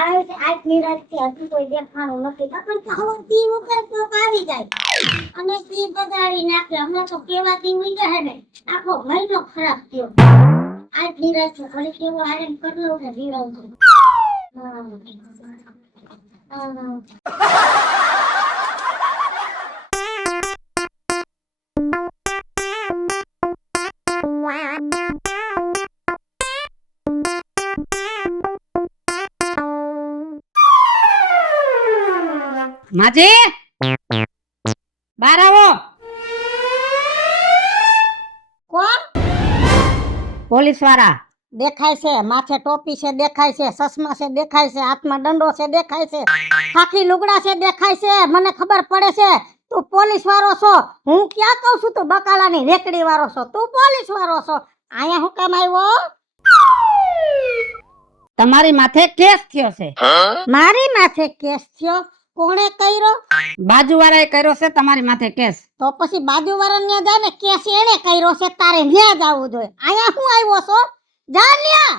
આજ નિરાશથી હજુ કોઈ દેખાણું નથી પણ હવાથી વખત કોક આવી જાય અને તી બગાડી નાખે હમણાં તો કેવાથી મીંડા હે ને આખો મહિનો ખરાબ થયો આજ નિરાશ ઘડી કેવો આયરન કરી લઉં ને જીવાઉં છું માજી બહાર આવો. કોણ? પોલીસ વાળા. દેખાય છે, માથે ટોપી છે દેખાય છે, ચશ્મા છે દેખાય છે, હાથમાં દંડો છે દેખાય છે, ખાખી લુગડા છે દેખાય છે. મને ખબર પડે છે તું પોલીસ વાળો છો. હું ક્યાં કહું છું તું બકાલાની રેકડી વાળો છો? તું પોલીસ વાળો છો. અહીંયા હું કામ આવ્યો? તમારી માથે કેસ થયો છે. મારી માથે કેસ થયો? કોણે કર્યો? બાજુવાળાએ કર્યો છે તમારી માથે કેસ. તો પછી બાજુવાળા ન્યા જાય ને, કેસ એને કર્યો છે તારે ન્યા જ આવવું જોઈએ. અહીંયા હું આવ્યો છો? જા ન્યા.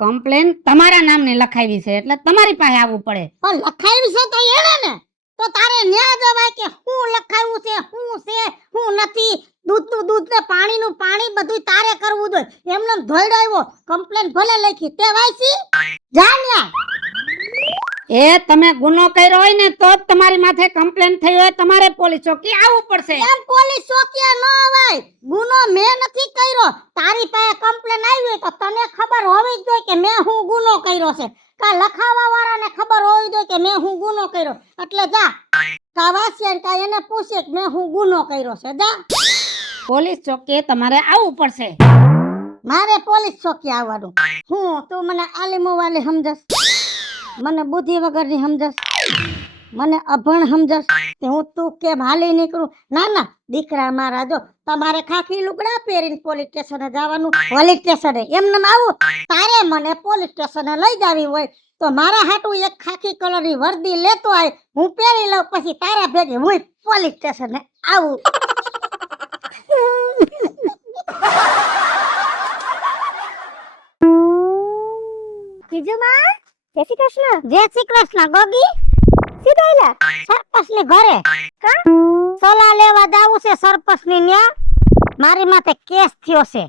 કમ્પ્લેન તમારા નામની લખાવી છે એટલે તમારી પાસે આવવું પડે. પણ લખાવી છે તો એને ને, તો તારે ન્યા જવાય કે હું લખાવ્યું છે, હું છે, હું નથી. દૂધનું દૂધ ને પાણીનું પાણી બધું તારે કરવું જોઈએ. એમને ધોઈડો આવ્યો, કમ્પ્લેન ભલે લખી તે વાંચી. જા ન્યા. એ તમે ગુનો કર્યો હોય ને તો જ તમારી માથે કમ્પ્લેન થઈ હોય તમારે પોલીસ ચોકી આવવું પડશે. એમ પોલીસ ચોકી ન અવાય. ગુનો મેં નથી કર્યો. તારી પાસે કમ્પ્લેન આવી હોય તો તને ખબર હોવી જ જોઈએ કે મેં હું ગુનો કર્યો છે. કા લખાવા વાળાને ખબર હોવી જોઈએ કે મેં હું ગુનો કર્યો. એટલે જા કા વાસિયાને કા એને પૂછે કે મેં હું ગુનો કર્યો છે. જા પોલીસ ચોકી તમારે આવવું પડશે. મારે પોલીસ ચોકી આવવાનું? હું તું મને આલિમો વાલી સમજસ? મને બુદ્ધિ વગરની સમજસ? મને અભણ સમજસ? તે હું તું કેમ હાલી નીકળું? ના ના દીકરા મારા, જો તમારે ખાખી લુગડા પહેરીને પોલીસ સ્ટેશને જવાનું. પોલીસ સ્ટેશને એમને આવું? તારે મને પોલીસ સ્ટેશને લઈ જાવી હોય તો મારા હાટું એક ખાખી કલરની વર્દી લેતો આય, હું પહેરી લઉં. પછી તારા ભેગી હું પોલીસ સ્ટેશને આવું. બીજુમાં જય શ્રી કૃષ્ણ. જય શ્રી કૃષ્ણ. ગોગી સીધાયલા સરપંચની ઘરે સલાહ લેવા જાવું છે. સરપંચની ન્યા મારી માથે કેસ થયો છે.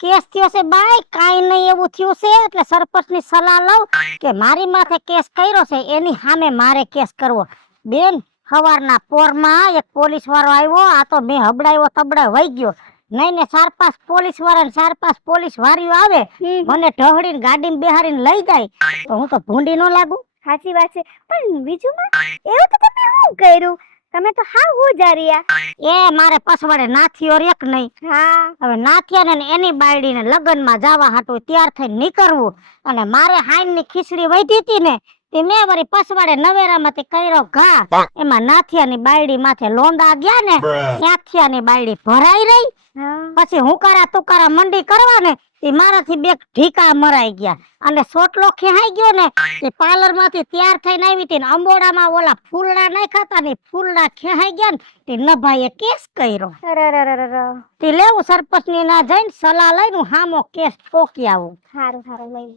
કેસ થયો છે બાઈ. કાઈ નહીં એવું થયું છે એટલે સરપંચની સલાહ લઉં કે મારી માથે કેસ કર્યો છે એની સામે મારે કેસ કરવો. બેન સવારના પોરમાં એક પોલીસ વાળો આવ્યો. આ તો મેં હબડાયો તબડા વહી ગયો. નહીં ને 4-5 પોલીસ વાળા ને 4-5 પોલીસ વાળીઓ આવે, મને ઢહડીને ગાડીમાં બેહાડીને લઈ જાય તો હું તો ભૂંડી ન લાગુ? સાચી વાત છે. પણ બીજુમાં એવું તો તમે શું કર્યું? તમે તો હા હું જારિયા. એ મારે પસવાડે નાથીઓ રેક નહીં. હા હવે નાથિયાને ને એની બાયડીને લગ્નમાં જવા હાટું તૈયાર થઈને નીકળવું. અને મારે હાઈની ખીચડી વધી હતી ને તે મેં વળી પસવાડે નવેરામાંથી કર્યો ઘા. એમાં નાથિયાની બાયડી માથે લોંદા ગયા ને, નાથિયાની બાયડી ભરાઈ રહી. પછી હુંકારા તુકારા મંડી કરવા ને તે મારાથી બે ઢીકા મરાઈ ગયા. અને સોટલો ખેહાઈ ગયો ને તે પાર્લર માંથી તૈયાર થઈને આવી હતી ને અંબોડામાં ઓલા ફૂલડા નાખ્યા ને ફૂલડા ખેહાઈ ગયા ને તે નભાઈએ કેસ કર્યો. તે લેવું સરપંચની ના જઈને સલાહ લઈને હું હામો કેસ ઠોકી આવું. સારું સારું લઈ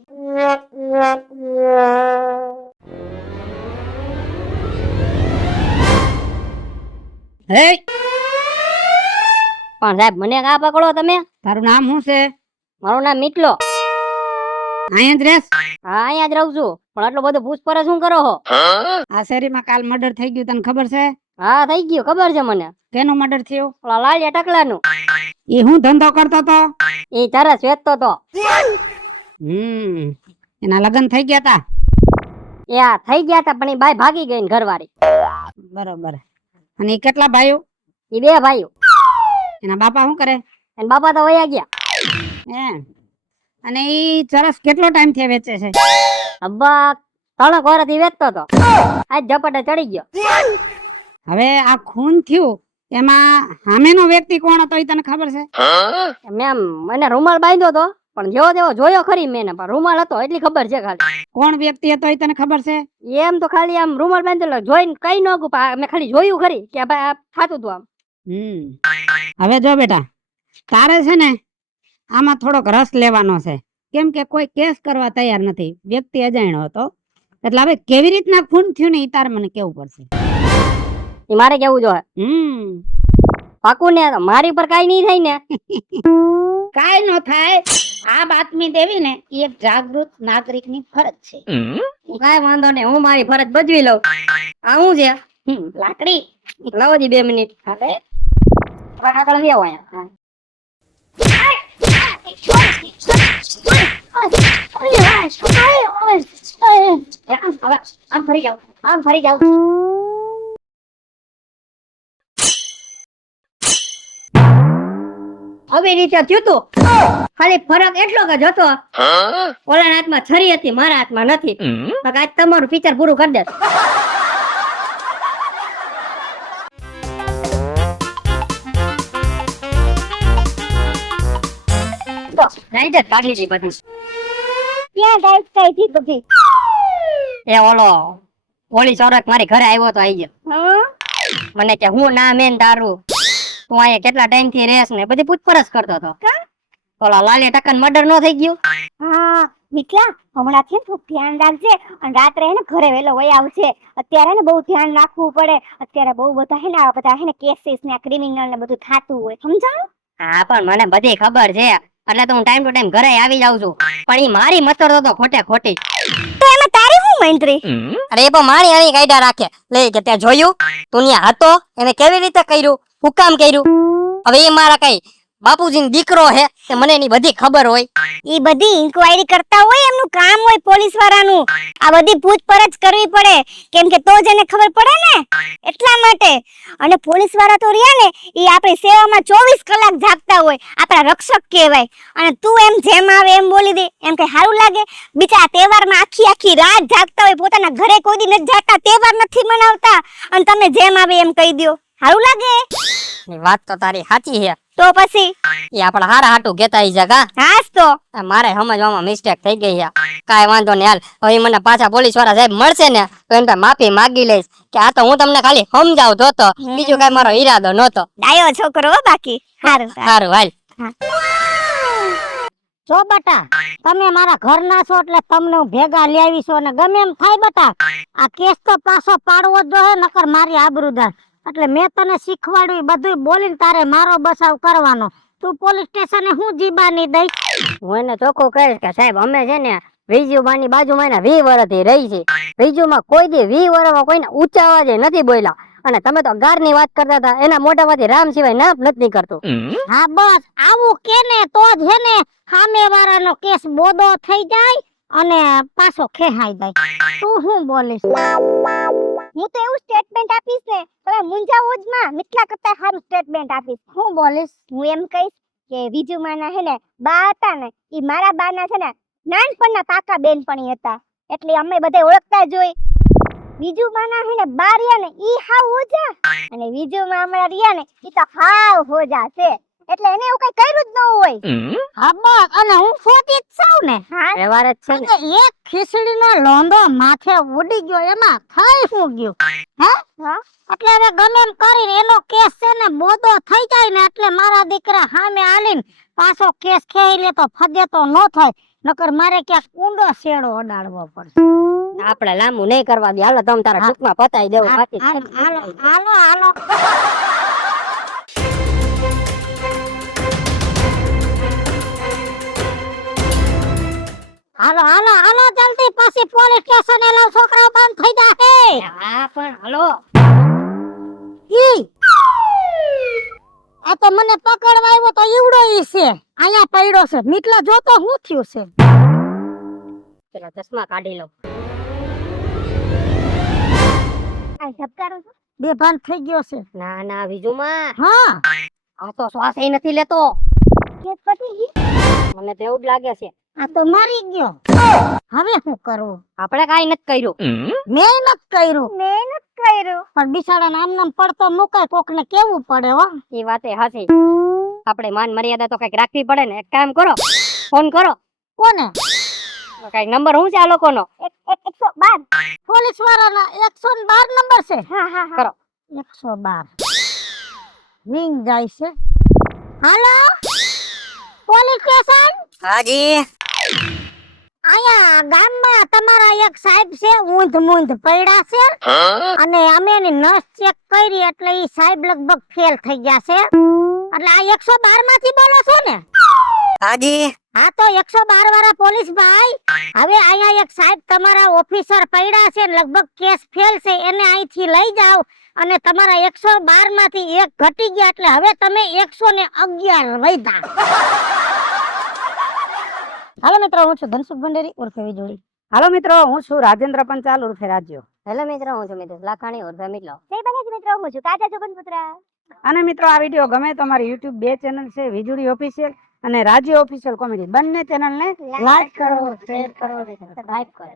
હે પણ સાહેબ મને કા પકડો તમે? તારું નામ શું છે? મારું નામ મિટલો. અહીંયા જ રેસ? હા અહીંયા જ રહું છું. પણ આટલો બધો પૂછપરછ શું કરો છો? આ શેરીમાં કાલ મર્ડર થઈ ગયું, તને ખબર છે? હા થઈ ગયું, ખબર છે મને. કેનું મર્ડર થયું? ઓલા લાલિયા ટકલાનું. એ હું ધંધો કરતો તો? એ તરસ વેચતો તો. એના લગ્ન થઈ ગયા તા? એ આ થઈ ગયા તા પણ એ બાઈ ભાગી ગઈ ને ઘરવાળી. બરોબર. અને એ કેટલા ભાઈઓ? એ 2 ભાઈઓ. એના બાપા શું કરે? અને બાપા તો વયા ગયા. અને ઈ ચરસ કેટલો ટાઈમ થી વેચે છે? અબ્બા 3 વર્ષથી વેચતો તો. આજ ઝપટે ચડી ગયો. હવે આ ખૂન થયું એમાં સામેનો વ્યક્તિ કોણ હતો એ તને ખબર છે? મેં મને રૂમાલ બાંધ્યો તો પણ જેવો તેવો જોયો ખરી મેં, પણ રૂમાલ હતો એટલી ખબર છે ખાલી. કોણ વ્યક્તિ હતો એ તને ખબર છે? એમ તો ખાલી આમ રૂમાલ બાંધેલો જોઈને કઈ ન ગયું, મેં ખાલી જોયું ખરી કે ભાઈ આ થાતું હતું આમ. હવે જો બેટા, તારે છે ને આમાં થોડોક રસ લેવાનો છે. કેમ કે કોઈ કેસ કરવા તૈયાર નથી, વ્યક્તિ અજાણ્યો હતો. એટલે હવે કેવી રીતના ખૂન થયું ને ઈ તારે મને કેવું પડશે. ઈ મારે કેવું જોઈએ. પાકું ને? મારી પર કાઈ નહીં થાય ને? કાઈ નો થાય. આ બાતમી દેવી ને ઈ એક જાગૃત નાગરિકની ફરજ છે. કાઈ વાંધો નહીં, હું મારી ફરજ બજવી લઉં. આ શું છે? લાકડી લાવો જી 2 મિનિટ. હવે આગળ આવ્યો અહીંયા. આમ ફરી જાવ, આમ ફરી જાવ. આવી રીતે થયું તું. ખાલી ફરક એટલો કે જતો ઓલાના હાથમાં છરી હતી, મારા હાથમાં નથી. આજ તમારું પિક્ચર પૂરું કરી દે. કાઢી દી બધી. ક્યાં ગાયબ થઈ હતી બધી? એ ઓલો ઓલી ચોરક મારી ઘરે આવ્યો તો આવી ગયો. મને કે હું ના મેન તારું, તું અહીંયા કેટલા ટાઈમ થી રહેશ ને બધી પૂછપરછ કરતો હતો. ઓલા લાલી ટકન મર્ડર નો થઈ ગયું? હા મિત્લા, હમણાં છે તું ધ્યાન રાખજે અને રાત્રે હે ને ઘરે વેલો વહી આવશે. અત્યારે ને બહુ ધ્યાન રાખવું પડે. અત્યારે બહુ બધા હે ને આ બધા હે ને કેસીસ ને ક્રિમિનલ ને બધું થાતું હોય, સમજાણું? હા પણ મને બધી ખબર છે, એટલે તો હું ટાઈમ ટુ ટાઈમ ઘરે આવી જાઉં છું. પણ ઈ મારી મતરતો તો ખોટે ખોટી. તો એમાં તારી શું મંત્રી? અરે એ પણ મારી આની કાયદા રાખે. લે કે ત્યાં જોયું તું ત્યાં હતો, એને કેવી રીતે કર્યું, હું કામ કર્યું. હવે એ મારા કઈ બાપુજીનો દીકરો હે, તે મને એની બધી ખબર હોય. ઈ બધી ઇન્ક્વાયરી કરતા હોય, એમનું કામ હોય પોલીસ વાળાનું. આ બધી પૂછપરછ કરવી પડે, કેમ કે તો જ એને ખબર પડે ને, એટલા માટે. અને પોલીસ વાળા તો રહ્યા ને, ઈ આપણી સેવામાં 24 કલાક જાગતા હોય, આપણા રક્ષક કહેવાય. અને તું એમ જેમ આવે એમ બોલી દે, એમ કઈ સારું લાગે? બીજા તહેવારમાં આખી રાત જાગતા હોય, પોતાના ઘરે કોઈ દી નથી જાતા, તહેવાર નથી મનાવતા, અને તમે જેમ આવે એમ કહી દો, સારું લાગે? વાત તો તારી સાચી છે. તો પછી એ આપણા હારા હાટું કેતા ઈ જગા. હાસ તો મારે સમજવામાં મિસ્ટેક થઈ ગઈ છે. કાઈ વાંધો નહીં, હાલ હવે મને પાછા પોલીસ વાળા સાહેબ મળશે ને તો એને માફી માંગી લઈશ કે આ તો હું તમને ખાલી સમજાવતો હતો, બીજું કઈ મારો ઈરાદો નહોતો. ડાયો છોકરો હો બાકી. સારું સારું હાલ. જો બટા, તમે મારા ઘરના છો એટલે તમને હું ભેગા લઈ આવી છું, અને ગમે એમ થાય બટા, આ કેસ તો પાછો પાડવો જ જોઈએ, નકર મારી આબરૂદાર. એટલે મેં તને શીખવાડ્યું બધું બોલીને તારે મારો બચાવ કરવાનો. તું પોલીસ સ્ટેશને હું જીબાની દઈ? હું એને ચોખ્ખું કહીશ કે સાહેબ અમે છે ને વિજુબાની બાજુમાં એના 20 વર્ષથી રહી છે. વિજુમાં કોઈ દી 20 વર્ષમાં કોઈને ઊંચા અવાજે નથી બોલ્યા. અને તમે તો ગારની વાત કરતા હતા, એના મોઢામાંથી રામ સિવાય નામ નથી કરતો. હા બસ આવું કે ને તો જ હે ને સામે વાળાનો કેસ બોદો થઈ જાય અને પાછો ખેહાઈ જાય. તું શું બોલીશ? હું તો એવું સ્ટેટમેન્ટ આપીશ ને, તમે મુંજાવો જ માં, મિથલા કરતા સારું સ્ટેટમેન્ટ આપીશ. હું બોલીશ? હું એમ કહીશ કે વિજુમાના હે ને બા હતા ને, ઈ મારા બાના છે ને નાનપણના કાકા બેનપણી હતા, એટલે અમે બધા ઓળખતા જ હોય. વિજુમાના હે ને બા રહ્યા ને ઈ હાવ હોજા, અને વિજુમાં હમણાં રહ્યા ને ઈ તો હાવ હોજા છે, એટલે એને એવું કઈ કર્યું જ ન હોય. હા બસ, અને હું ફોટી જ છું ને. હા વ્યવહાર જ છે ને. એક ખીચડીનો લોંદો માથે ઉડી ગયો, એમાં થઈ શું ગયું? હા એટલે હવે ગમે એમ કરીને એનો કેસ છે ને બોદો થઈ જાય ને, એટલે મારા દીકરા સામે આલીને પાછો કેસ ખેઈ લે તો ફદે તો ન થાય, નકર મારે ક્યાંક ઊંડો શેડો અડાડવો પડશે. આપણે લાંબુ નહીં કરવા દે, હાલો તમે તારા ટૂંકમાં પતાઈ દેવું. બાકી હાલો હાલો હાલો. હાલો હાલો હાલો જલ્દી, પછી પોલીસ સ્ટેશન એલા છોકરાઓ બંધ થઈ જાહે. હા પણ હાલો. ઈ આ તો મને પકડવા આવ્યો તો ઈવડો ઈ છે, અહીંયા પડ્યો છે. મિટલા જો તો શું થયું છે? પેલા ચશ્મા કાઢી લો. આ ઝબકારો છો? બેભાન થઈ ગયો છે. ના ના વિજુમાં, હા આ તો શ્વાસ ય નથી લેતો. કેસ પતી ગઈ? મને તો એવું જ લાગે છે. આ તો મરી ગયો. હવે શું કરવું? આપણે કાઈ નથી કર્યું. મેં નથી કર્યું. પણ બિચારા નામ નામ પડતો મુકાય, કોકને કેવું પડે હો. એ વાતે હાચી. આપણે માન મર્યાદા તો કઈક રાખવી પડે ને. એક કામ કરો, ફોન કરો. કોને? કઈક નંબર હું છે આ લોકોનો? 112 પોલીસ વાળાના 112 નંબર છે. હા હા કરો. 112 રિંગ જાય છે. હાલો પોલીસ સ્ટેશન? હાજી. આયા ગામમાં તમારા એક સાહેબ છે ઊંધ મૂંધ પડ્યા છે અને અમે એની નસ ચેક કરી એટલે ઈ સાહેબ લગભગ ફેલ થઈ ગયા છે એટલે આ 112 માંથી બોલો છો ને હાજી હા તો 112 વાળા પોલીસ ભાઈ હવે અહીંયા એક સાહેબ તમારા ઓફિસર પડ્યા છે લગભગ કેસ ફેલ છે એને અહીંથી લઈ જાઓ અને તમારા 112 માંથી એક ઘટી ગયા એટલે હવે તમે 111 વૈધા હાલો મિત્રો હું છું ધનસુખ ભંડેરી ઉર્ફે વીજળી હાલો મિત્રો હું છું રાજેન્દ્ર પંચાલ ઉર્ફે રાજ્યો હેલો મિત્રો હું છું મિત્ર લાખાણી ઉર્ફે મિતલો મિત્રો હું છું કાજા જોગનપુત્રા અને મિત્રો આ વિડીયો ગમે તો અમારી YouTube 2 ચેનલ છે વીજળી ઓફિશિયલ અને રાજ્ય ઓફિશિયલ કોમેડી બંને ચેનલ ને લાઈક કરો શેર કરો અને સબસ્ક્રાઇબ કરો